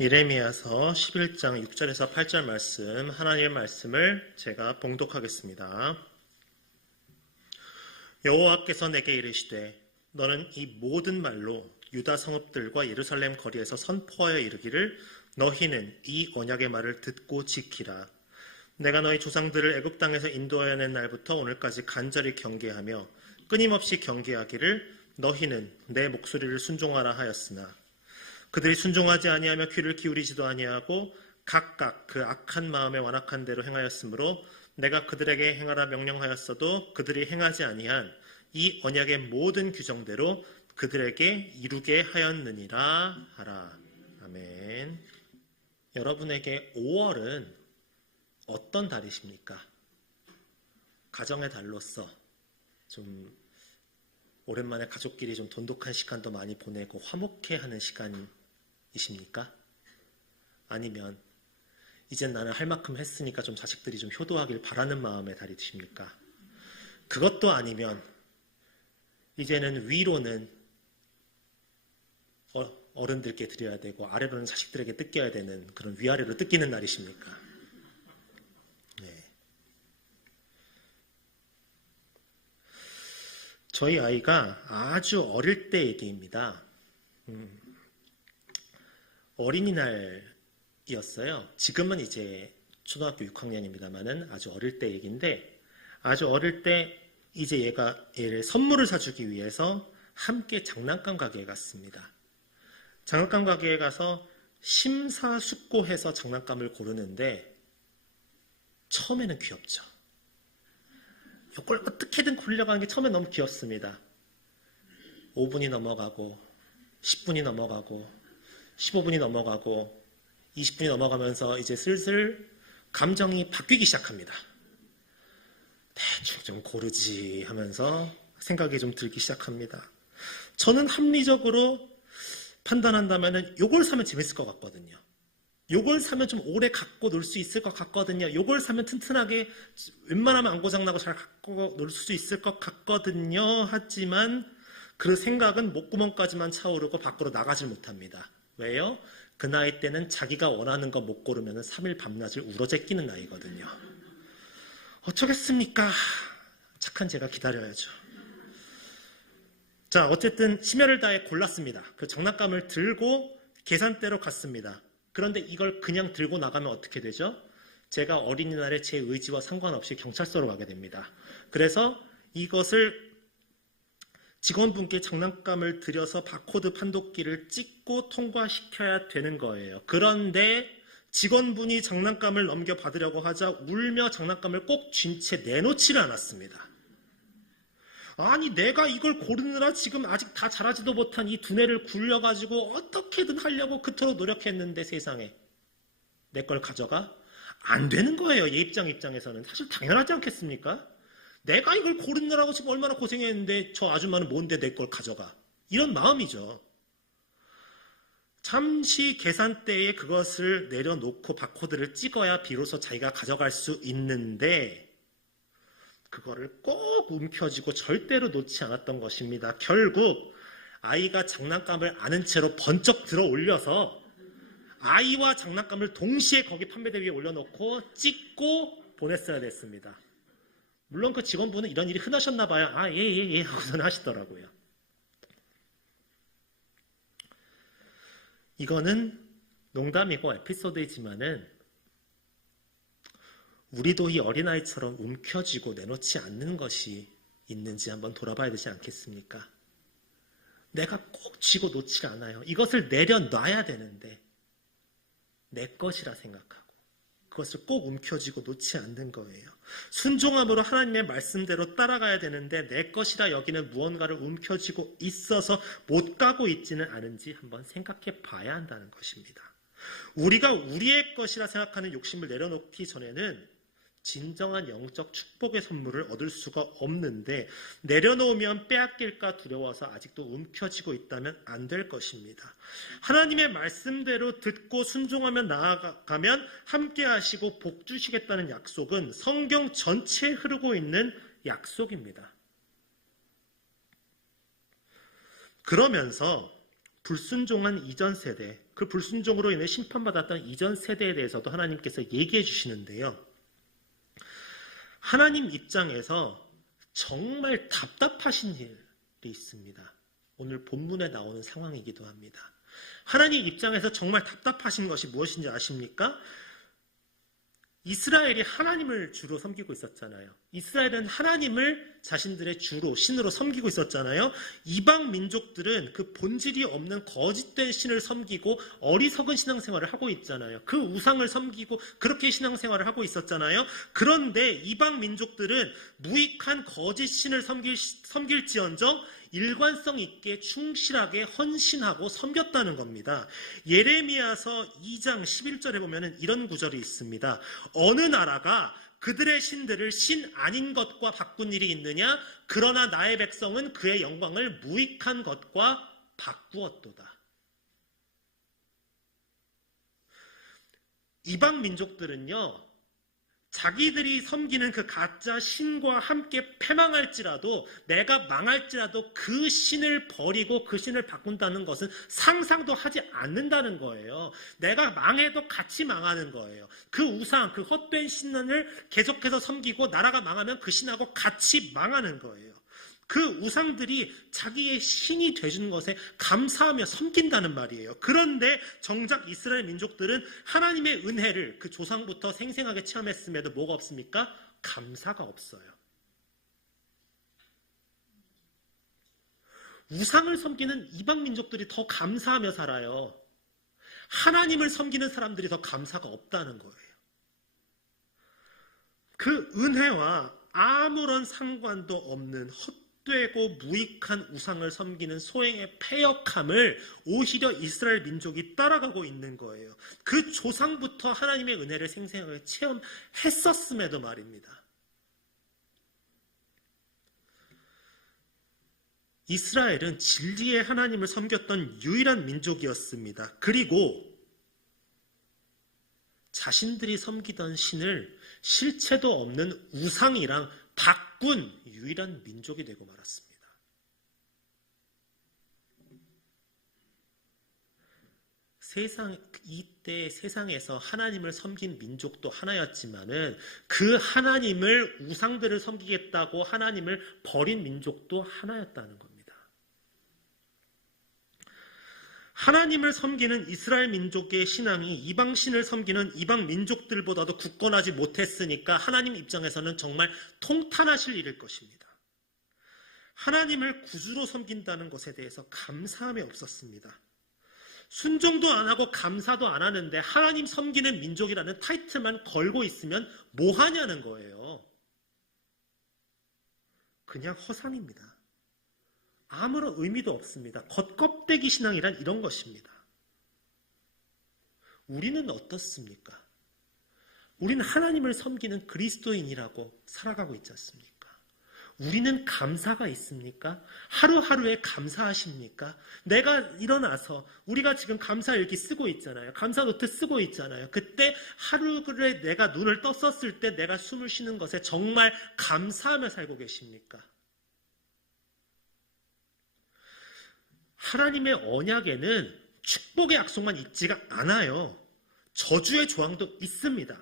예레미야서 11장 6절에서 8절 말씀, 하나님의 말씀을 제가 봉독하겠습니다. 여호와께서 내게 이르시되 너는 이 모든 말로 유다 성읍들과 예루살렘 거리에서 선포하여 이르기를 너희는 이 언약의 말을 듣고 지키라. 내가 너희 조상들을 애굽 땅에서 인도하여 낸 날부터 오늘까지 간절히 경계하며 끊임없이 경계하기를 너희는 내 목소리를 순종하라 하였으나 그들이 순종하지 아니하며 귀를 기울이지도 아니하고 각각 그 악한 마음에 완악한 대로 행하였으므로 내가 그들에게 행하라 명령하였어도 그들이 행하지 아니한 이 언약의 모든 규정대로 그들에게 이루게 하였느니라 하라. 아멘. 여러분에게 5월은 어떤 달이십니까? 가정의 달로서 좀 오랜만에 가족끼리 좀 돈독한 시간도 많이 보내고 화목해하는 시간이십니까? 아니면 이젠 나는 할 만큼 했으니까 좀 자식들이 좀 효도하길 바라는 마음의 달이십니까? 그것도 아니면 이제는 위로는 어른들께 드려야 되고 아래로는 자식들에게 뜯겨야 되는 그런 위아래로 뜯기는 날이십니까? 네. 저희 아이가 아주 어릴 때 얘기입니다. 어린이날이었어요. 지금은 이제 초등학교 6학년입니다만은 아주 어릴 때 얘기인데, 아주 어릴 때 이제 얘를 선물을 사주기 위해서 함께 장난감 가게에 갔습니다. 장난감 가게에 가서 심사숙고해서 장난감을 고르는데 처음에는 귀엽죠. 이걸 어떻게든 고르려고 하는 게 처음에 너무 귀엽습니다. 5분이 넘어가고 10분이 넘어가고 15분이 넘어가고 20분이 넘어가면서 이제 슬슬 감정이 바뀌기 시작합니다. 대충 좀 고르지 하면서 생각이 좀 들기 시작합니다. 저는 합리적으로 판단한다면 요걸 사면 재밌을 것 같거든요. 요걸 사면 좀 오래 갖고 놀 수 있을 것 같거든요. 요걸 사면 튼튼하게 웬만하면 안 고장나고 잘 갖고 놀 수 있을 것 같거든요. 하지만 그 생각은 목구멍까지만 차오르고 밖으로 나가질 못합니다. 왜요? 그 나이 때는 자기가 원하는 거 못 고르면 3일 밤낮을 울어제끼는 나이거든요. 어쩌겠습니까? 착한 제가 기다려야죠. 자, 어쨌든 심혈을 다해 골랐습니다. 그 장난감을 들고 계산대로 갔습니다. 그런데 이걸 그냥 들고 나가면 어떻게 되죠? 제가 어린이날에 제 의지와 상관없이 경찰서로 가게 됩니다. 그래서 이것을 직원분께 장난감을 들여서 바코드 판독기를 찍고 통과시켜야 되는 거예요. 그런데 직원분이 장난감을 넘겨받으려고 하자 울며 장난감을 꼭 쥔 채 내놓지를 않았습니다. 아니 내가 이걸 고르느라 지금 아직 다 자라지도 못한 이 두뇌를 굴려가지고 어떻게든 하려고 그토록 노력했는데 세상에 내 걸 가져가? 안 되는 거예요. 얘 입장에서는. 사실 당연하지 않겠습니까? 내가 이걸 고르느라고 지금 얼마나 고생했는데 저 아줌마는 뭔데 내 걸 가져가? 이런 마음이죠. 잠시 계산대에 그것을 내려놓고 바코드를 찍어야 비로소 자기가 가져갈 수 있는데 그거를 꼭 움켜쥐고 절대로 놓지 않았던 것입니다. 결국 아이가 장난감을 아는 채로 번쩍 들어 올려서 아이와 장난감을 동시에 거기 판매대 위에 올려놓고 찍고 보냈어야 됐습니다. 물론 그 직원분은 이런 일이 흔하셨나 봐요. 아, 예 하고서는 하시더라고요. 이거는 농담이고 에피소드이지만은 우리도 이 어린아이처럼 움켜쥐고 내놓지 않는 것이 있는지 한번 돌아봐야 되지 않겠습니까? 내가 꼭 쥐고 놓지 않아요. 이것을 내려놔야 되는데 내 것이라 생각하고 그것을 꼭 움켜쥐고 놓지 않는 거예요. 순종함으로 하나님의 말씀대로 따라가야 되는데 내 것이라 여기는 무언가를 움켜쥐고 있어서 못 가고 있지는 않은지 한번 생각해 봐야 한다는 것입니다. 우리가 우리의 것이라 생각하는 욕심을 내려놓기 전에는 진정한 영적 축복의 선물을 얻을 수가 없는데 내려놓으면 빼앗길까 두려워서 아직도 움켜쥐고 있다면 안 될 것입니다. 하나님의 말씀대로 듣고 순종하며 나아가면 함께 하시고 복 주시겠다는 약속은 성경 전체에 흐르고 있는 약속입니다. 그러면서 불순종한 이전 세대, 그 불순종으로 인해 심판받았던 이전 세대에 대해서도 하나님께서 얘기해 주시는데요. 하나님 입장에서 정말 답답하신 일이 있습니다. 오늘 본문에 나오는 상황이기도 합니다. 하나님 입장에서 정말 답답하신 것이 무엇인지 아십니까? 이스라엘이 하나님을 주로 섬기고 있었잖아요. 이스라엘은 하나님을 자신들의 주로, 신으로 섬기고 있었잖아요. 이방 민족들은 그 본질이 없는 거짓된 신을 섬기고 어리석은 신앙생활을 하고 있잖아요. 그 우상을 섬기고 그렇게 신앙생활을 하고 있었잖아요. 그런데 이방 민족들은 무익한 거짓 신을 섬길지언정 일관성 있게 충실하게 헌신하고 섬겼다는 겁니다. 예레미야서 2장 11절에 보면 이런 구절이 있습니다. 어느 나라가 그들의 신들을 신 아닌 것과 바꾼 일이 있느냐? 그러나 나의 백성은 그의 영광을 무익한 것과 바꾸었도다. 이방 민족들은요, 자기들이 섬기는 그 가짜 신과 함께 패망할지라도, 내가 망할지라도 그 신을 버리고 그 신을 바꾼다는 것은 상상도 하지 않는다는 거예요. 내가 망해도 같이 망하는 거예요. 그 우상, 그 헛된 신을 계속해서 섬기고 나라가 망하면 그 신하고 같이 망하는 거예요. 그 우상들이 자기의 신이 되준 것에 감사하며 섬긴다는 말이에요. 그런데 정작 이스라엘 민족들은 하나님의 은혜를 그 조상부터 생생하게 체험했음에도 뭐가 없습니까? 감사가 없어요. 우상을 섬기는 이방 민족들이 더 감사하며 살아요. 하나님을 섬기는 사람들이 더 감사가 없다는 거예요. 그 은혜와 아무런 상관도 없는 헛되고 무익한 우상을 섬기는 소행의 패역함을 오히려 이스라엘 민족이 따라가고 있는 거예요. 그 조상부터 하나님의 은혜를 생생하게 체험했었음에도 말입니다. 이스라엘은 진리의 하나님을 섬겼던 유일한 민족이었습니다. 그리고 자신들이 섬기던 신을 실체도 없는 우상이랑 바꾼 유일한 민족이 되고 말았습니다. 이때 세상에서 하나님을 섬긴 민족도 하나였지만은 그 하나님을 우상들을 섬기겠다고 하나님을 버린 민족도 하나였다는 겁니다. 하나님을 섬기는 이스라엘 민족의 신앙이 이방 신을 섬기는 이방 민족들보다도 굳건하지 못했으니까 하나님 입장에서는 정말 통탄하실 일일 것입니다. 하나님을 구주로 섬긴다는 것에 대해서 감사함이 없었습니다. 순종도 안 하고 감사도 안 하는데 하나님 섬기는 민족이라는 타이틀만 걸고 있으면 뭐 하냐는 거예요. 그냥 허상입니다. 아무런 의미도 없습니다. 겉껍데기 신앙이란 이런 것입니다. 우리는 어떻습니까? 우리는 하나님을 섬기는 그리스도인이라고 살아가고 있지 않습니까? 우리는 감사가 있습니까? 하루하루에 감사하십니까? 내가 일어나서 우리가 지금 감사일기 쓰고 있잖아요. 감사노트 쓰고 있잖아요. 그때 하루에 내가 눈을 떴었을 때 내가 숨을 쉬는 것에 정말 감사하며 살고 계십니까? 하나님의 언약에는 축복의 약속만 있지가 않아요. 저주의 조항도 있습니다.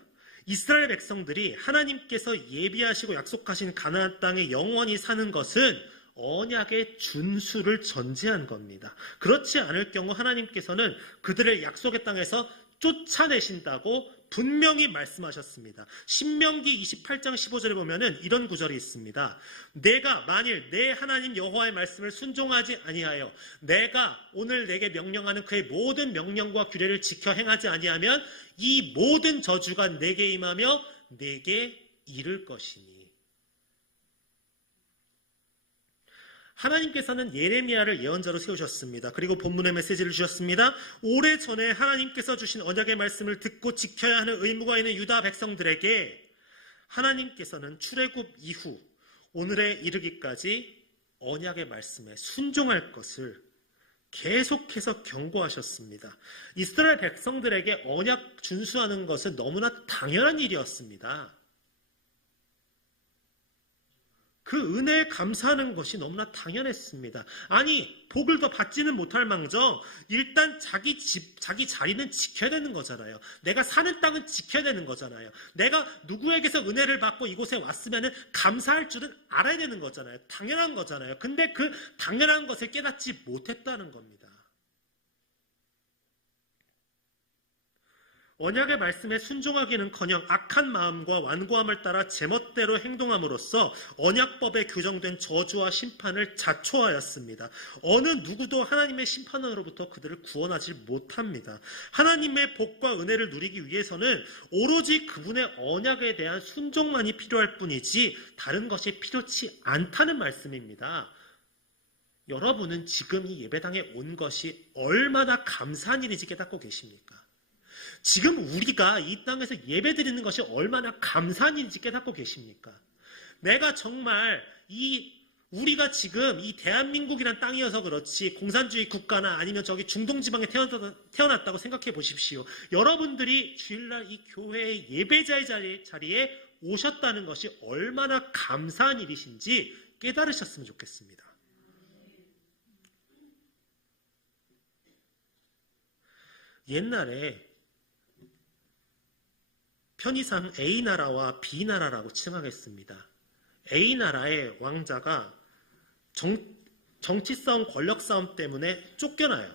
이스라엘 백성들이 하나님께서 예비하시고 약속하신 가나안 땅에 영원히 사는 것은 언약의 준수를 전제한 겁니다. 그렇지 않을 경우 하나님께서는 그들을 약속의 땅에서 쫓아내신다고 분명히 말씀하셨습니다. 신명기 28장 15절에 보면은 이런 구절이 있습니다. 내가 만일 내 하나님 여호와의 말씀을 순종하지 아니하여 내가 오늘 내게 명령하는 그의 모든 명령과 규례를 지켜 행하지 아니하면 이 모든 저주가 내게 임하며 내게 이를 것이니. 하나님께서는 예레미야를 예언자로 세우셨습니다. 그리고 본문의 메시지를 주셨습니다. 오래전에 하나님께서 주신 언약의 말씀을 듣고 지켜야 하는 의무가 있는 유다 백성들에게 하나님께서는 출애굽 이후 오늘에 이르기까지 언약의 말씀에 순종할 것을 계속해서 경고하셨습니다. 이스라엘 백성들에게 언약 준수하는 것은 너무나 당연한 일이었습니다. 그 은혜에 감사하는 것이 너무나 당연했습니다. 아니, 복을 더 받지는 못할 망정 일단 자기 집, 자기 자리는 지켜야 되는 거잖아요. 내가 사는 땅은 지켜야 되는 거잖아요. 내가 누구에게서 은혜를 받고 이곳에 왔으면 감사할 줄은 알아야 되는 거잖아요. 당연한 거잖아요. 근데 그 당연한 것을 깨닫지 못했다는 겁니다. 언약의 말씀에 순종하기는커녕 악한 마음과 완고함을 따라 제멋대로 행동함으로써 언약법에 규정된 저주와 심판을 자초하였습니다. 어느 누구도 하나님의 심판으로부터 그들을 구원하지 못합니다. 하나님의 복과 은혜를 누리기 위해서는 오로지 그분의 언약에 대한 순종만이 필요할 뿐이지 다른 것이 필요치 않다는 말씀입니다. 여러분은 지금 이 예배당에 온 것이 얼마나 감사한 일인지 깨닫고 계십니까? 지금 우리가 이 땅에서 예배드리는 것이 얼마나 감사한 일인지 깨닫고 계십니까? 내가 정말 우리가 지금 이 대한민국이란 땅이어서 그렇지 공산주의 국가나 아니면 저기 중동지방에 태어났다고 생각해 보십시오. 여러분들이 주일날 이 교회의 예배자의 자리에 오셨다는 것이 얼마나 감사한 일이신지 깨달으셨으면 좋겠습니다. 옛날에 편의상 A나라와 B나라라고 칭하겠습니다. A나라의 왕자가 정치 싸움, 권력 싸움 때문에 쫓겨나요.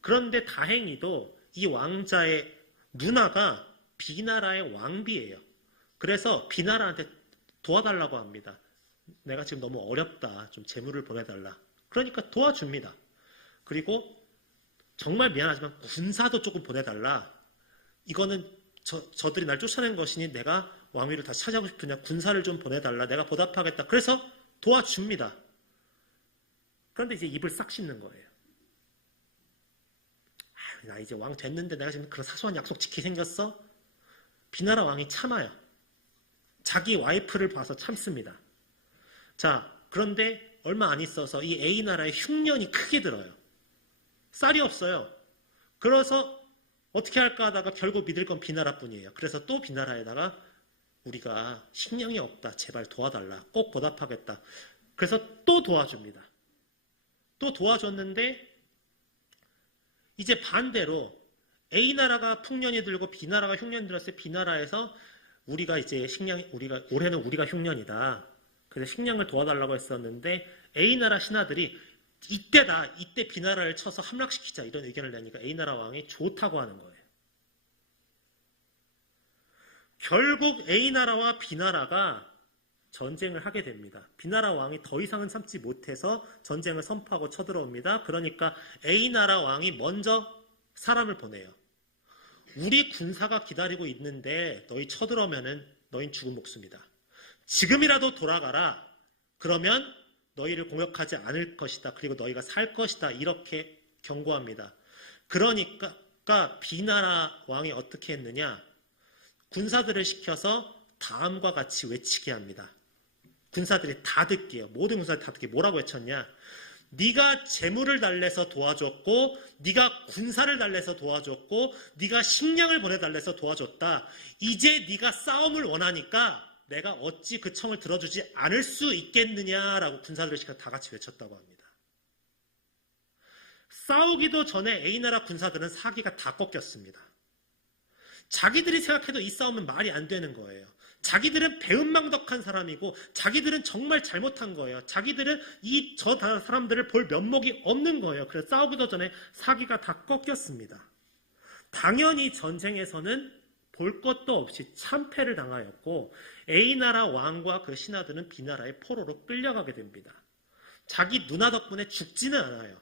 그런데 다행히도 이 왕자의 누나가 B나라의 왕비예요. 그래서 B나라한테 도와달라고 합니다. 내가 지금 너무 어렵다. 좀 재물을 보내달라. 그러니까 도와줍니다. 그리고 정말 미안하지만 군사도 조금 보내달라. 이거는 저들이 날 쫓아낸 것이니 내가 왕위를 다시 차지하고 싶으냐, 군사를 좀 보내달라, 내가 보답하겠다. 그래서 도와줍니다. 그런데 이제 입을 싹 씻는 거예요. 나 이제 왕 됐는데 내가 지금 그런 사소한 약속 지키게 생겼어? 비나라 왕이 참아요. 자기 와이프를 봐서 참습니다. 자, 그런데 얼마 안 있어서 이 A나라에 흉년이 크게 들어요. 쌀이 없어요. 그래서 어떻게 할까 하다가 결국 믿을 건 B나라뿐이에요. 그래서 또 B나라에다가 우리가 식량이 없다. 제발 도와달라. 꼭 보답하겠다. 그래서 또 도와줍니다. 또 도와줬는데 이제 반대로 A나라가 풍년이 들고 B나라가 흉년이 들었을 때 B나라에서 우리가 이제 올해는 우리가 흉년이다. 그래서 식량을 도와달라고 했었는데 A나라 신하들이 이때 B나라를 쳐서 함락시키자 이런 의견을 내니까 A나라 왕이 좋다고 하는 거예요. 결국 A나라와 B나라가 전쟁을 하게 됩니다. B나라 왕이 더 이상은 참지 못해서 전쟁을 선포하고 쳐들어옵니다. 그러니까 A나라 왕이 먼저 사람을 보내요. 우리 군사가 기다리고 있는데 너희 쳐들어오면은 너희는 죽은 목숨이다. 지금이라도 돌아가라. 그러면 너희를 공격하지 않을 것이다. 그리고 너희가 살 것이다. 이렇게 경고합니다. 그러니까 B나라 왕이 어떻게 했느냐? 군사들을 시켜서 다음과 같이 외치게 합니다. 군사들이 다 듣게요. 모든 군사들이 다 듣게 뭐라고 외쳤냐? 네가 재물을 달래서 도와줬고 네가 군사를 달래서 도와줬고 네가 식량을 보내달래서 도와줬다. 이제 네가 싸움을 원하니까 내가 어찌 그 청을 들어주지 않을 수 있겠느냐라고 군사들을 시켜 다 같이 외쳤다고 합니다. 싸우기도 전에 A나라 군사들은 사기가 다 꺾였습니다. 자기들이 생각해도 이 싸움은 말이 안 되는 거예요. 자기들은 배은망덕한 사람이고 자기들은 정말 잘못한 거예요. 자기들은 저 사람들을 볼 면목이 없는 거예요. 그래서 싸우기도 전에 사기가 다 꺾였습니다. 당연히 전쟁에서는 볼 것도 없이 참패를 당하였고 A나라 왕과 그 신하들은 B나라의 포로로 끌려가게 됩니다. 자기 누나 덕분에 죽지는 않아요.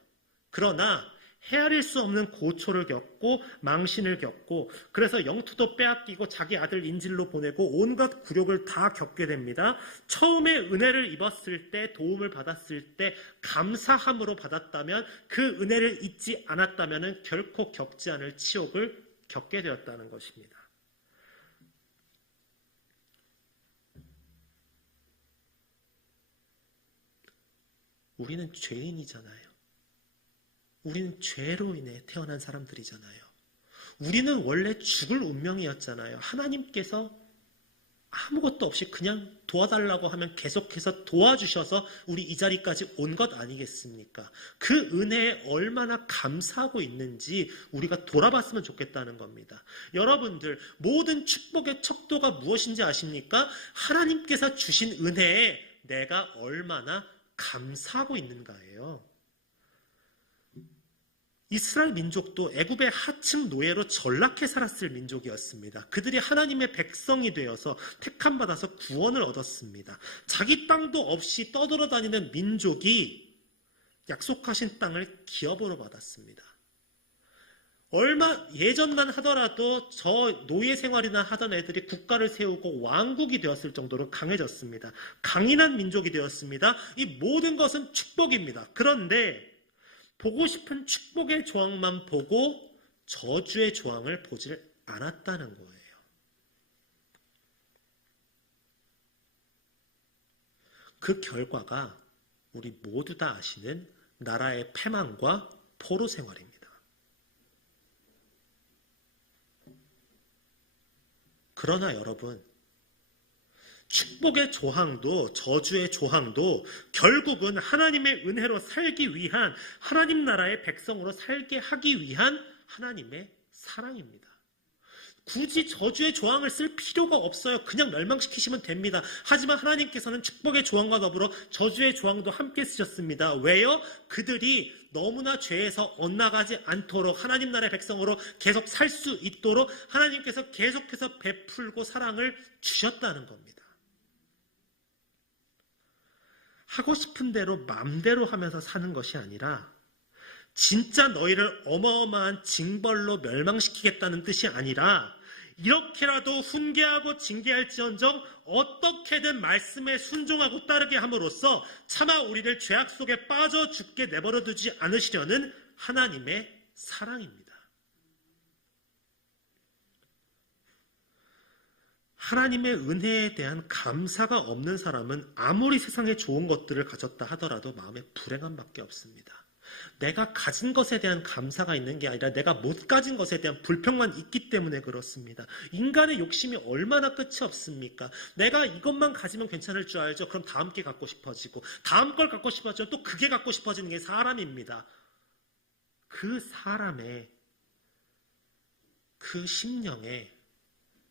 그러나 헤아릴 수 없는 고초를 겪고 망신을 겪고 그래서 영토도 빼앗기고 자기 아들 인질로 보내고 온갖 굴욕을 다 겪게 됩니다. 처음에 은혜를 입었을 때 도움을 받았을 때 감사함으로 받았다면 그 은혜를 잊지 않았다면 결코 겪지 않을 치욕을 겪게 되었다는 것입니다. 우리는 죄인이잖아요. 우리는 죄로 인해 태어난 사람들이잖아요. 우리는 원래 죽을 운명이었잖아요. 하나님께서 아무것도 없이 그냥 도와달라고 하면 계속해서 도와주셔서 우리 이 자리까지 온 것 아니겠습니까? 그 은혜에 얼마나 감사하고 있는지 우리가 돌아봤으면 좋겠다는 겁니다. 여러분들, 모든 축복의 척도가 무엇인지 아십니까? 하나님께서 주신 은혜에 내가 얼마나 감사하고 있는가예요. 이스라엘 민족도 애굽의 하층 노예로 전락해 살았을 민족이었습니다. 그들이 하나님의 백성이 되어서 택함받아서 구원을 얻었습니다. 자기 땅도 없이 떠돌아다니는 민족이 약속하신 땅을 기업으로 받았습니다. 얼마 예전만 하더라도 저 노예 생활이나 하던 애들이 국가를 세우고 왕국이 되었을 정도로 강해졌습니다. 강인한 민족이 되었습니다. 이 모든 것은 축복입니다. 그런데 보고 싶은 축복의 조항만 보고 저주의 조항을 보질 않았다는 거예요. 그 결과가 우리 모두 다 아시는 나라의 패망과 포로 생활입니다. 그러나 여러분, 축복의 조항도 저주의 조항도 결국은 하나님의 은혜로 살기 위한, 하나님 나라의 백성으로 살게 하기 위한 하나님의 사랑입니다. 굳이 저주의 조항을 쓸 필요가 없어요. 그냥 멸망시키시면 됩니다. 하지만 하나님께서는 축복의 조항과 더불어 저주의 조항도 함께 쓰셨습니다. 왜요? 그들이 너무나 죄에서 엇나가지 않도록 하나님 나라의 백성으로 계속 살 수 있도록 하나님께서 계속해서 베풀고 사랑을 주셨다는 겁니다. 하고 싶은 대로 마음대로 하면서 사는 것이 아니라 진짜 너희를 어마어마한 징벌로 멸망시키겠다는 뜻이 아니라 이렇게라도 훈계하고 징계할지언정 어떻게든 말씀에 순종하고 따르게 함으로써 차마 우리를 죄악 속에 빠져 죽게 내버려 두지 않으시려는 하나님의 사랑입니다. 하나님의 은혜에 대한 감사가 없는 사람은 아무리 세상에 좋은 것들을 가졌다 하더라도 마음에 불행함밖에 없습니다. 내가 가진 것에 대한 감사가 있는 게 아니라 내가 못 가진 것에 대한 불평만 있기 때문에 그렇습니다. 인간의 욕심이 얼마나 끝이 없습니까? 내가 이것만 가지면 괜찮을 줄 알죠? 그럼 다음 게 갖고 싶어지고 다음 걸 갖고 싶어지면 또 그게 갖고 싶어지는 게 사람입니다. 그 사람의 그 심령에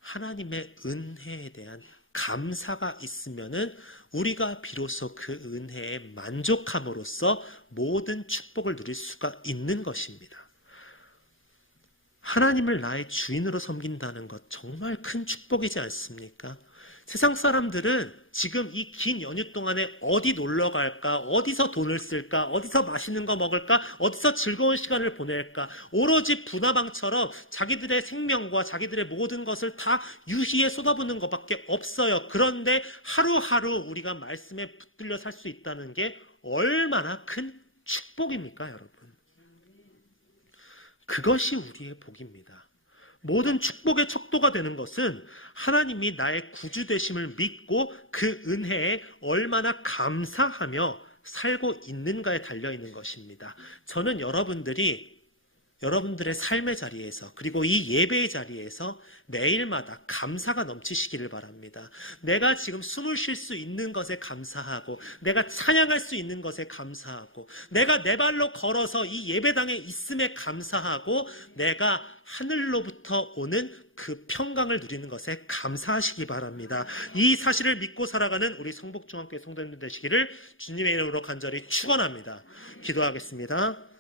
하나님의 은혜에 대한 감사가 있으면은 우리가 비로소 그 은혜에 만족함으로써 모든 축복을 누릴 수가 있는 것입니다. 하나님을 나의 주인으로 섬긴다는 것 정말 큰 축복이지 않습니까? 세상 사람들은 지금 이 긴 연휴 동안에 어디 놀러 갈까, 어디서 돈을 쓸까, 어디서 맛있는 거 먹을까, 어디서 즐거운 시간을 보낼까, 오로지 분화방처럼 자기들의 생명과 자기들의 모든 것을 다 유희에 쏟아붓는 것밖에 없어요. 그런데 하루하루 우리가 말씀에 붙들려 살 수 있다는 게 얼마나 큰 축복입니까, 여러분? 그것이 우리의 복입니다. 모든 축복의 척도가 되는 것은 하나님이 나의 구주 되심을 믿고 그 은혜에 얼마나 감사하며 살고 있는가에 달려있는 것입니다. 저는 여러분들의 삶의 자리에서 그리고 이 예배의 자리에서 매일마다 감사가 넘치시기를 바랍니다. 내가 지금 숨을 쉴 수 있는 것에 감사하고 내가 찬양할 수 있는 것에 감사하고 내가 내 발로 걸어서 이 예배당에 있음에 감사하고 내가 하늘로부터 오는 그 평강을 누리는 것에 감사하시기 바랍니다. 이 사실을 믿고 살아가는 우리 성북중앙교회 성도님들 되시기를 주님의 이름으로 간절히 축원합니다. 기도하겠습니다.